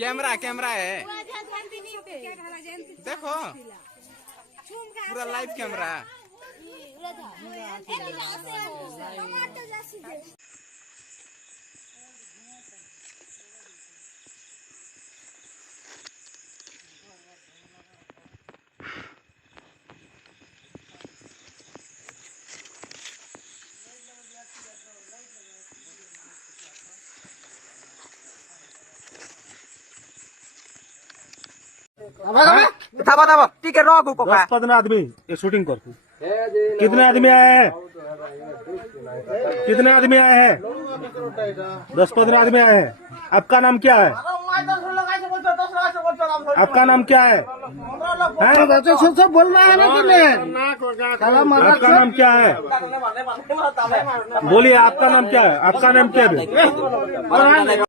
Camera camera है, देखो पूरा लाइव कैमरा। थापा थापा ठीक है रॉक को 10-15 आदमी ये शूटिंग कर। कितने आदमी आए हैं? कितने आदमी आए हैं? 10-15 आदमी आए हैं। आपका नाम क्या है? आपका नाम क्या है? सब बोल रहा है ना आपका नाम क्या है? बोलिए आपका नाम क्या है? आपका नाम क्या है?